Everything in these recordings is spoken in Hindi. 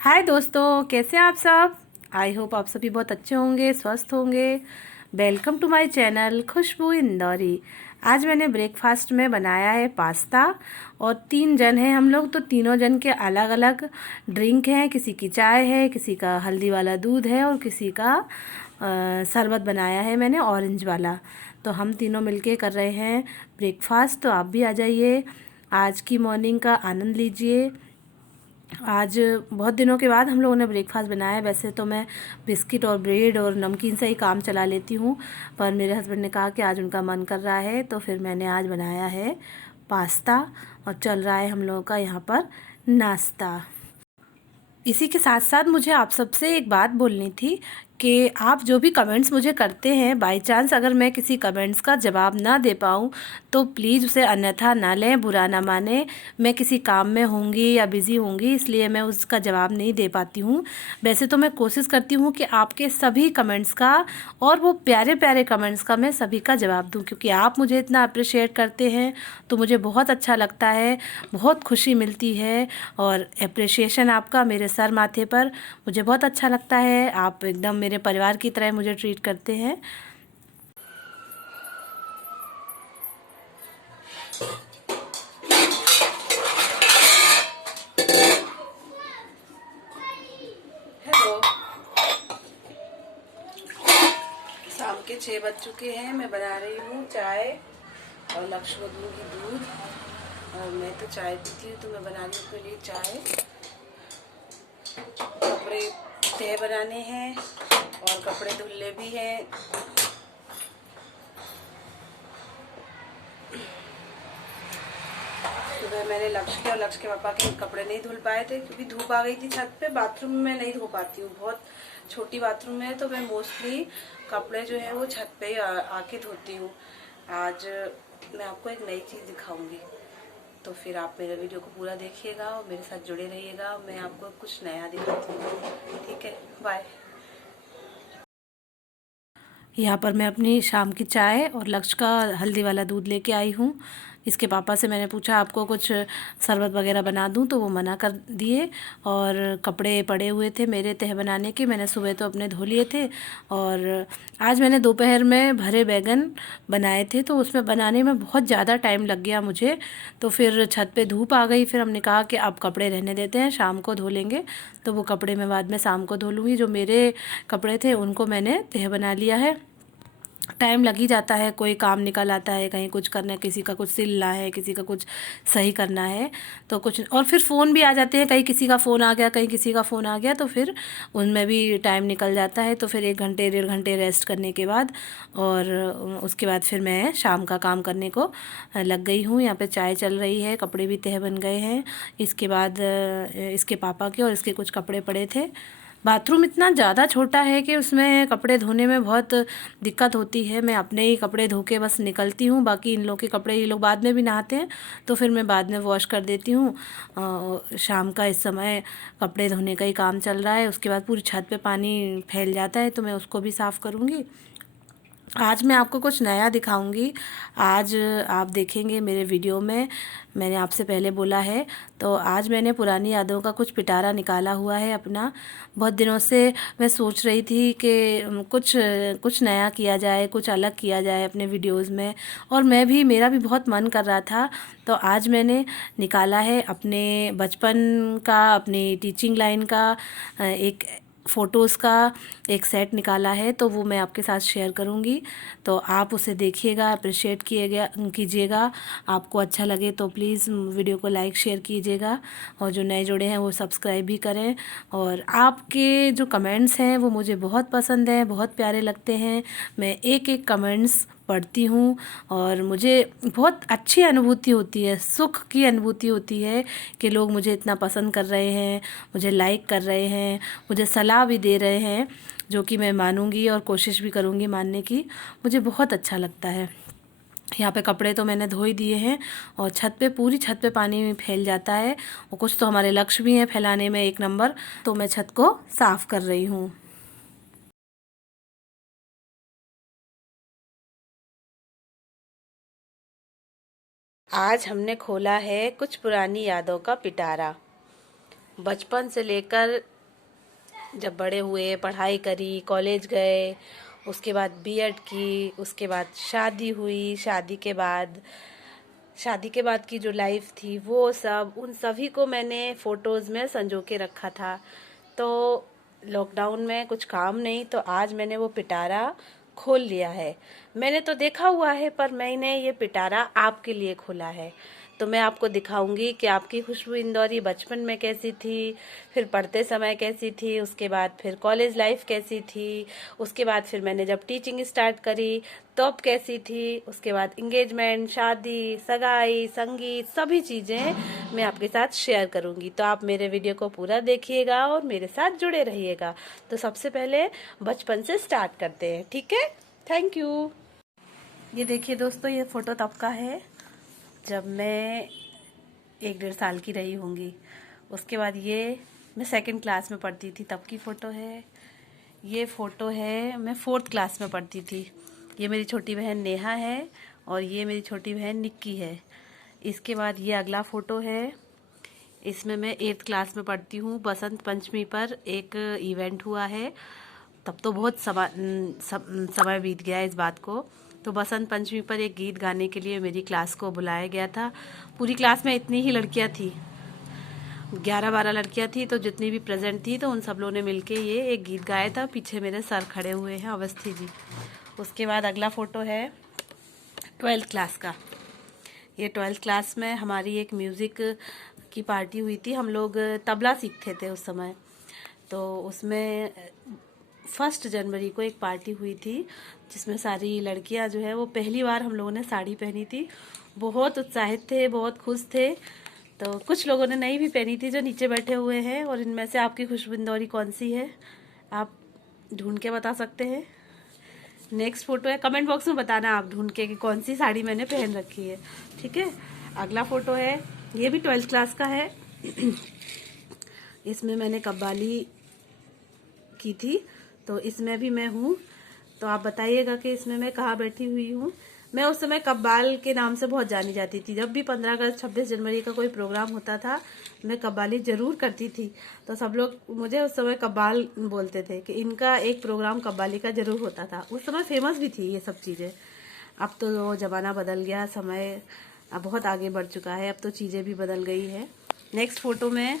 हाय दोस्तों, कैसे हैं आप सब। आई होप आप सभी बहुत अच्छे होंगे, स्वस्थ होंगे। वेलकम टू माय चैनल खुशबू इंदौरी। आज मैंने ब्रेकफास्ट में बनाया है पास्ता। और 3 जन हैं हम लोग, तो तीनों जन के अलग अलग ड्रिंक हैं। किसी की चाय है, किसी का हल्दी वाला दूध है और किसी का शरबत बनाया है मैंने ऑरेंज वाला। तो हम तीनों मिलके कर रहे हैं ब्रेकफास्ट। तो आप भी आ जाइए, आज की मॉर्निंग का आनंद लीजिए। आज बहुत दिनों के बाद हम लोगों ने ब्रेकफास्ट बनाया है। वैसे तो मैं बिस्किट और ब्रेड और नमकीन से ही काम चला लेती हूँ, पर मेरे हस्बैंड ने कहा कि आज उनका मन कर रहा है, तो फिर मैंने आज बनाया है पास्ता। और चल रहा है हम लोगों का यहाँ पर नाश्ता। इसी के साथ साथ मुझे आप सबसे एक बात बोलनी थी कि आप जो भी कमेंट्स मुझे करते हैं, बाय चांस अगर मैं किसी कमेंट्स का जवाब ना दे पाऊँ तो प्लीज़ उसे अन्यथा ना लें, बुरा ना माने। मैं किसी काम में होंगी या बिज़ी होंगी, इसलिए मैं उसका जवाब नहीं दे पाती हूँ। वैसे तो मैं कोशिश करती हूँ कि आपके सभी कमेंट्स का, और वो प्यारे प्यारे कमेंट्स का, मैं सभी का जवाब दूँ, क्योंकि आप मुझे इतना अप्रिशिएट करते हैं तो मुझे बहुत अच्छा लगता है, बहुत खुशी मिलती है। और अप्रिसिएशन आपका मेरे सर माथे पर, मुझे बहुत अच्छा लगता है। आप एकदम मेरे परिवार की तरह मुझे ट्रीट करते हैं। हेलो, शाम के 6 बज चुके हैं। मैं बना रही हूँ चाय और लक्ष्य को दूंगी दूध। और मैं तो चाय पीती हूँ, तो मैं बना रही हूँ अपने लिए चाय। कपड़े तह बनाने हैं और कपड़े धुलने भी हैं। सुबह मैंने लक्ष्य और लक्ष्य के पापा के कपड़े नहीं धुल पाए थे, क्योंकि धूप आ गई थी छत पे। बाथरूम में नहीं धो पाती हूँ, बहुत छोटी बाथरूम है, तो मैं मोस्टली कपड़े जो है वो छत पे ही आके धोती हूँ। आज मैं आपको एक नई चीज़ दिखाऊंगी, तो फिर आप मेरे वीडियो को पूरा देखिएगा और मेरे साथ जुड़े रहिएगा। मैं आपको कुछ नया दिखाती हूँ, ठीक है। बाय। यहाँ पर मैं अपनी शाम की चाय और लक्ष्य का हल्दी वाला दूध लेके आई हूँ। इसके पापा से मैंने पूछा आपको कुछ शरबत वगैरह बना दूँ, तो वो मना कर दिए। और कपड़े पड़े हुए थे मेरे तह बनाने के, मैंने सुबह तो अपने धो लिए थे। और आज मैंने दोपहर में भरे बैगन बनाए थे, तो उसमें बनाने में बहुत ज़्यादा टाइम लग गया मुझे। तो फिर छत पे धूप आ गई, फिर हमने कहा कि अब कपड़े रहने देते हैं, शाम को धो लेंगे। तो वो कपड़े मैं बाद में शाम को धो लूँगी। जो मेरे कपड़े थे उनको मैंने तह बना लिया है। टाइम लग ही जाता है, कोई काम निकल आता है, कहीं कुछ करना है, किसी का कुछ सिलना है, किसी का कुछ सही करना है, तो कुछ। और फिर फ़ोन भी आ जाते हैं, कहीं किसी का फ़ोन आ गया, कहीं किसी का फ़ोन आ गया, तो फिर उनमें भी टाइम निकल जाता है। तो फिर 1 घंटे 1.5 घंटे रेस्ट करने के बाद, और उसके बाद फिर मैं शाम का काम करने को लग गई हूँ। यहाँ पे चाय चल रही है, कपड़े भी तह बन गए हैं। इसके बाद इसके पापा के और इसके कुछ कपड़े पड़े थे। बाथरूम इतना ज़्यादा छोटा है कि उसमें कपड़े धोने में बहुत दिक्कत होती है। मैं अपने ही कपड़े धो के बस निकलती हूँ, बाकी इन लोग के कपड़े ये लोग बाद में भी नहाते हैं, तो फिर मैं बाद में वॉश कर देती हूँ। शाम का इस समय कपड़े धोने का ही काम चल रहा है। उसके बाद पूरी छत पे पानी फैल जाता है, तो मैं उसको भी साफ़ करूँगी। आज मैं आपको कुछ नया दिखाऊंगी। आज आप देखेंगे मेरे वीडियो में, मैंने आपसे पहले बोला है, तो आज मैंने पुरानी यादों का कुछ पिटारा निकाला हुआ है अपना। बहुत दिनों से मैं सोच रही थी कि कुछ कुछ नया किया जाए, कुछ अलग किया जाए अपने वीडियोस में। और मेरा भी बहुत मन कर रहा था, तो आज मैंने निकाला है अपने बचपन का, अपनी टीचिंग लाइन का एक फ़ोटोज़ का एक सेट निकाला है, तो वो मैं आपके साथ शेयर करूँगी। तो आप उसे देखिएगा, अप्रिशिएट कीजिएगा। आपको अच्छा लगे तो प्लीज़ वीडियो को लाइक शेयर कीजिएगा, और जो नए जुड़े हैं वो सब्सक्राइब भी करें। और आपके जो कमेंट्स हैं वो मुझे बहुत पसंद हैं, बहुत प्यारे लगते हैं। मैं एक एक कमेंट्स पढ़ती हूँ और मुझे बहुत अच्छी अनुभूति होती है, सुख की अनुभूति होती है कि लोग मुझे इतना पसंद कर रहे हैं, मुझे लाइक कर रहे हैं, मुझे सलाह भी दे रहे हैं, जो कि मैं मानूंगी और कोशिश भी करूंगी मानने की। मुझे बहुत अच्छा लगता है। यहाँ पे कपड़े तो मैंने धो ही दिए हैं, और छत पे, पूरी छत पे पानी फैल जाता है, और कुछ तो हमारे लक्ष्य भी हैं फैलाने में 1 नंबर। तो मैं छत को साफ़ कर रही हूँ। आज हमने खोला है कुछ पुरानी यादों का पिटारा। बचपन से लेकर जब बड़े हुए, पढ़ाई करी, कॉलेज गए, उसके बाद बीएड की, उसके बाद शादी हुई, शादी के बाद की जो लाइफ थी वो सब, उन सभी को मैंने फ़ोटोज़ में संजो के रखा था। तो लॉकडाउन में कुछ काम नहीं तो आज मैंने वो पिटारा खोल लिया है। मैंने तो देखा हुआ है पर मैंने ये पिटारा आपके लिए खोला है। तो मैं आपको दिखाऊंगी कि आपकी खुशबू इंदौरी बचपन में कैसी थी, फिर पढ़ते समय कैसी थी, उसके बाद फिर कॉलेज लाइफ कैसी थी, उसके बाद फिर मैंने जब टीचिंग स्टार्ट करी तब कैसी थी, उसके बाद इंगेजमेंट, शादी, सगाई, संगीत, सभी चीज़ें मैं आपके साथ शेयर करूंगी। तो आप मेरे वीडियो को पूरा देखिएगा और मेरे साथ जुड़े रहिएगा। तो सबसे पहले बचपन से स्टार्ट करते हैं, ठीक है? Thank you. ये देखिए दोस्तों, ये फ़ोटो तब का है जब मैं 1-1.5 साल की रही होंगी। उसके बाद ये मैं 2nd क्लास में पढ़ती थी तब की फ़ोटो है। ये फ़ोटो है मैं 4th क्लास में पढ़ती थी। ये मेरी छोटी बहन नेहा है और ये मेरी छोटी बहन निक्की है। इसके बाद ये अगला फ़ोटो है, इसमें मैं 8th क्लास में पढ़ती हूँ। बसंत पंचमी पर एक इवेंट हुआ है, तब तो बहुत समय बीत गया है इस बात को। तो बसंत पंचमी पर एक गीत गाने के लिए मेरी क्लास को बुलाया गया था। पूरी क्लास में इतनी ही लड़कियां थी, 11-12 लड़कियां थी, तो जितनी भी प्रेजेंट थी तो उन सब लोगों ने मिलके ये एक गीत गाया था। पीछे मेरे सर खड़े हुए हैं, अवस्थी जी। उसके बाद अगला फ़ोटो है 12th क्लास का। ये 12th क्लास में हमारी एक म्यूज़िक की पार्टी हुई थी। हम लोग तबला सीखते थे उस समय। तो उसमें 1 जनवरी को एक पार्टी हुई थी जिसमें सारी लड़कियां जो है वो पहली बार हम लोगों ने साड़ी पहनी थी। बहुत उत्साहित थे, बहुत खुश थे। तो कुछ लोगों ने नहीं भी पहनी थी जो नीचे बैठे हुए हैं। और इनमें से आपकी खुशबू इंदौरी कौन सी है, आप ढूंढ के बता सकते हैं। नेक्स्ट फोटो है, कमेंट बॉक्स में बताना आप ढूंढ के कि कौन सी साड़ी मैंने पहन रखी है, ठीक है? अगला फोटो है, ये भी 12th क्लास का है। इसमें मैंने कव्वाली की थी, तो इसमें भी मैं हूँ। तो आप बताइएगा कि इसमें मैं कहाँ बैठी हुई हूँ। मैं उस समय कव्वाल के नाम से बहुत जानी जाती थी। जब भी 15 अगस्त 26 जनवरी का कोई प्रोग्राम होता था मैं कव्वाली जरूर करती थी। तो सब लोग मुझे उस समय कव्वाल बोलते थे कि इनका एक प्रोग्राम कव्वाली का जरूर होता था। उस समय फेमस भी थी ये सब चीज़ें। अब तो ज़माना बदल गया, समय अब बहुत आगे बढ़ चुका है, अब तो चीज़ें भी बदल गई है। नेक्स्ट फोटो में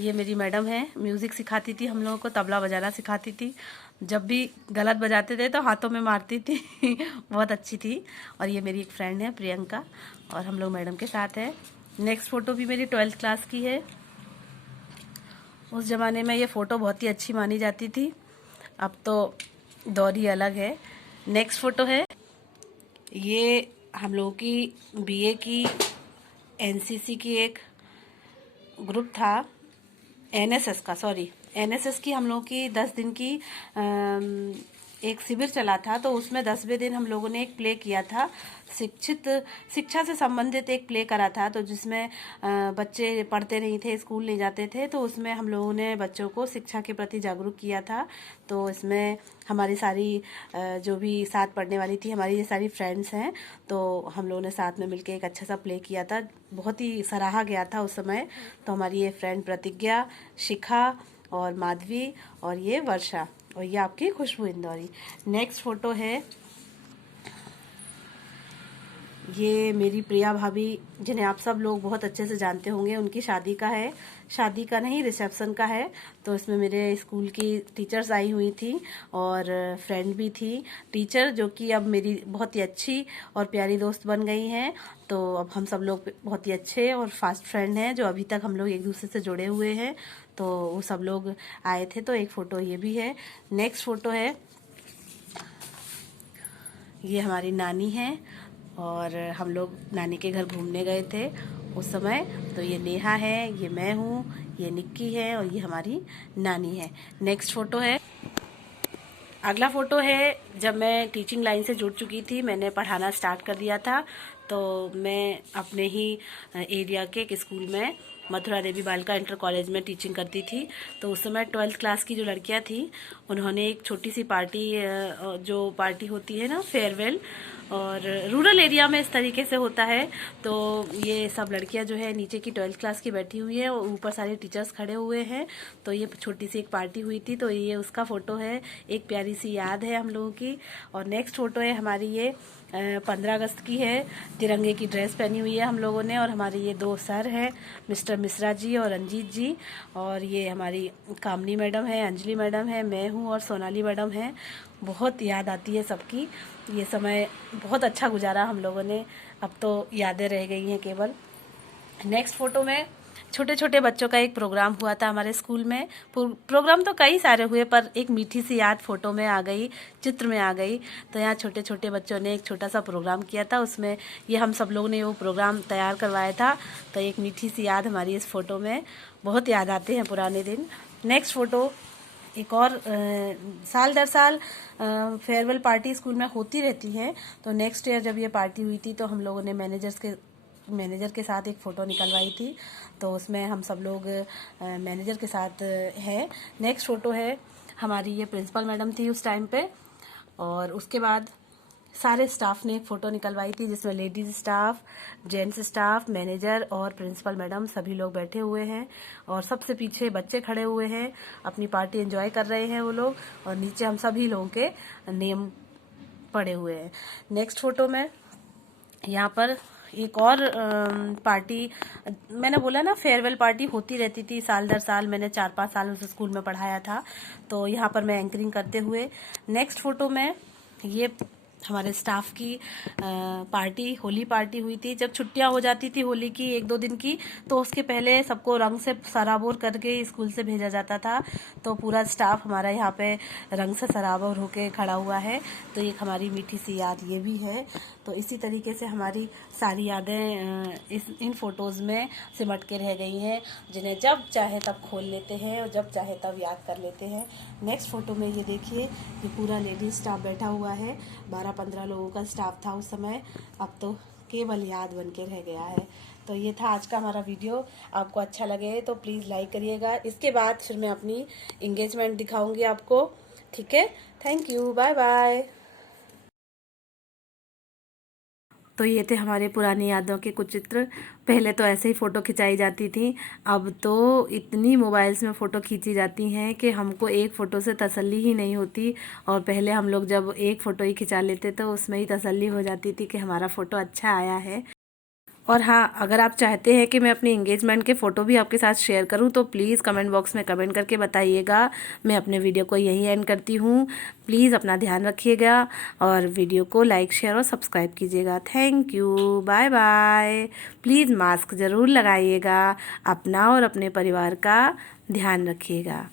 ये मेरी मैडम है, म्यूज़िक सिखाती थी हम लोगों को, तबला बजाना सिखाती थी। जब भी गलत बजाते थे तो हाथों में मारती थी। बहुत अच्छी थी। और ये मेरी एक फ्रेंड है प्रियंका, और हम लोग मैडम के साथ है। नेक्स्ट फ़ोटो भी मेरी 12th क्लास की है। उस ज़माने में ये फ़ोटो बहुत ही अच्छी मानी जाती थी, अब तो दौर ही अलग है। नेक्स्ट फ़ोटो है, ये हम लोगों की बीए की एनसीसी की एक ग्रुप था, एनएसएस का, सॉरी एनएसएस की हम लोगों की 10 दिन की एक शिविर चला था। तो उसमें 10वें दिन हम लोगों ने एक प्ले किया था, शिक्षा से संबंधित एक प्ले करा था। तो जिसमें बच्चे पढ़ते नहीं थे, स्कूल नहीं जाते थे, तो उसमें हम लोगों ने बच्चों को शिक्षा के प्रति जागरूक किया था। तो इसमें हमारी सारी जो भी साथ पढ़ने वाली थी, हमारी ये सारी फ्रेंड्स हैं, तो हम लोगों ने साथ में मिलकर एक अच्छा सा प्ले किया था। बहुत ही सराहा गया था उस समय। तो हमारी ये फ्रेंड प्रतिज्ञा, शिखा और माधवी और ये वर्षा, और ये आपकी खुशबू इंदौरी। नेक्स्ट फोटो है, ये मेरी प्रिया भाभी, जिन्हें आप सब लोग बहुत अच्छे से जानते होंगे, उनकी शादी का है। शादी का नहीं, रिसेप्शन का है। तो इसमें मेरे स्कूल की टीचर्स आई हुई थी और फ्रेंड भी थी। टीचर जो कि अब मेरी बहुत ही अच्छी और प्यारी दोस्त बन गई हैं। तो अब हम सब लोग बहुत ही अच्छे और फास्ट फ्रेंड हैं, जो अभी तक हम लोग एक दूसरे से जुड़े हुए हैं। तो वो सब लोग आए थे, तो एक फ़ोटो ये भी है। नेक्स्ट फ़ोटो है, ये हमारी नानी है और हम लोग नानी के घर घूमने गए थे उस समय। तो ये नेहा है, ये मैं हूँ, ये निक्की है और ये हमारी नानी है। नेक्स्ट फ़ोटो है, अगला फ़ोटो है जब मैं टीचिंग लाइन से जुड़ चुकी थी, मैंने पढ़ाना स्टार्ट कर दिया था। तो मैं अपने ही एरिया के एक स्कूल में मथुरा देवी बालिका इंटर कॉलेज में टीचिंग करती थी। तो उस समय 12th क्लास की जो लड़कियां थी उन्होंने एक छोटी सी पार्टी, जो पार्टी होती है ना फेयरवेल, और रूरल एरिया में इस तरीके से होता है। तो ये सब लड़कियां जो है नीचे की 12th क्लास की बैठी हुई है और ऊपर सारे टीचर्स खड़े हुए हैं। तो ये छोटी सी एक पार्टी हुई थी, तो ये उसका फ़ोटो है, एक प्यारी सी याद है हम लोगों की। और नेक्स्ट फ़ोटो है हमारी, ये 15 अगस्त की है। तिरंगे की ड्रेस पहनी हुई है हम लोगों ने, और हमारे ये दो सर हैं, मिस्टर मिश्रा जी और रंजीत जी, और ये हमारी कामनी मैडम है, अंजलि मैडम है, मैं हूँ और सोनाली मैडम है। बहुत याद आती है सबकी। ये समय बहुत अच्छा गुजारा हम लोगों ने, अब तो यादें रह गई हैं केवल। नेक्स्ट फ़ोटो में छोटे छोटे बच्चों का एक प्रोग्राम हुआ था हमारे स्कूल में। प्रोग्राम तो कई सारे हुए, पर एक मीठी सी याद फ़ोटो में आ गई, चित्र में आ गई। तो यहाँ छोटे छोटे बच्चों ने एक छोटा सा प्रोग्राम किया था, उसमें ये हम सब लोगों ने वो प्रोग्राम तैयार करवाया था। तो एक मीठी सी याद हमारी इस फ़ोटो में, बहुत याद आते हैं पुराने दिन। नेक्स्ट फ़ोटो एक और, साल दर साल फेयरवेल पार्टी स्कूल में होती रहती है। तो नेक्स्ट ईयर जब ये पार्टी हुई थी तो हम लोगों ने मैनेजर के साथ एक फ़ोटो निकलवाई थी। तो उसमें हम सब लोग मैनेजर के साथ है। नेक्स्ट फ़ोटो है हमारी, ये प्रिंसिपल मैडम थी उस टाइम पे, और उसके बाद सारे स्टाफ ने एक फ़ोटो निकलवाई थी जिसमें ladies staff, gents staff, manager और प्रिंसिपल मैडम सभी लोग बैठे हुए हैं। और सबसे पीछे बच्चे खड़े हुए हैं, अपनी पार्टी एंजॉय कर रहे हैं वो लोग, और नीचे हम सभी लोगों के नेम पड़े हुए हैं। नेक्स्ट फ़ोटो में यहाँ पर एक और पार्टी, मैंने बोला ना फेयरवेल पार्टी होती रहती थी साल दर साल, मैंने 4-5 साल उस स्कूल में पढ़ाया था। तो यहाँ पर मैं एंकरिंग करते हुए, नेक्स्ट फ़ोटो में ये हमारे स्टाफ की पार्टी, होली पार्टी हुई थी। जब छुट्टियां हो जाती थी होली की 1-2 दिन की, तो उसके पहले सबको रंग से सराबोर करके स्कूल से भेजा जाता था। तो पूरा स्टाफ हमारा यहाँ पे रंग से सराबोर होके खड़ा हुआ है। तो एक हमारी मीठी सी याद ये भी है। तो इसी तरीके से हमारी सारी यादें इन फ़ोटोज़ में सिमट के रह गई हैं, जिन्हें जब चाहे तब खोल लेते हैं और जब चाहे तब याद कर लेते हैं। नेक्स्ट फ़ोटो में ये देखिए, ये पूरा लेडीज स्टाफ बैठा हुआ है, 12-15 लोगों का स्टाफ था उस समय, अब तो केवल याद बन के रह गया है। तो ये था आज का हमारा वीडियो। आपको अच्छा लगे तो प्लीज़ लाइक करिएगा। इसके बाद फिर मैं अपनी इंगेजमेंट दिखाऊंगी आपको, ठीक है। Thank you, bye bye. तो ये थे हमारे पुरानी यादों के कुछ चित्र। पहले तो ऐसे ही फ़ोटो खिंचाई जाती थी, अब तो इतनी मोबाइल्स में फ़ोटो खींची जाती हैं कि हमको एक फ़ोटो से तसल्ली ही नहीं होती। और पहले हम लोग जब एक फ़ोटो ही खिंचा लेते तो उसमें ही तसल्ली हो जाती थी कि हमारा फ़ोटो अच्छा आया है। और हाँ, अगर आप चाहते हैं कि मैं अपनी एंगेजमेंट के फ़ोटो भी आपके साथ शेयर करूं तो प्लीज़ कमेंट बॉक्स में कमेंट करके बताइएगा। मैं अपने वीडियो को यहीं एंड करती हूँ। प्लीज़ अपना ध्यान रखिएगा और वीडियो को लाइक, शेयर और सब्सक्राइब कीजिएगा। Thank you, bye bye. Please mask ज़रूर लगाइएगा, अपना और अपने परिवार का ध्यान रखिएगा।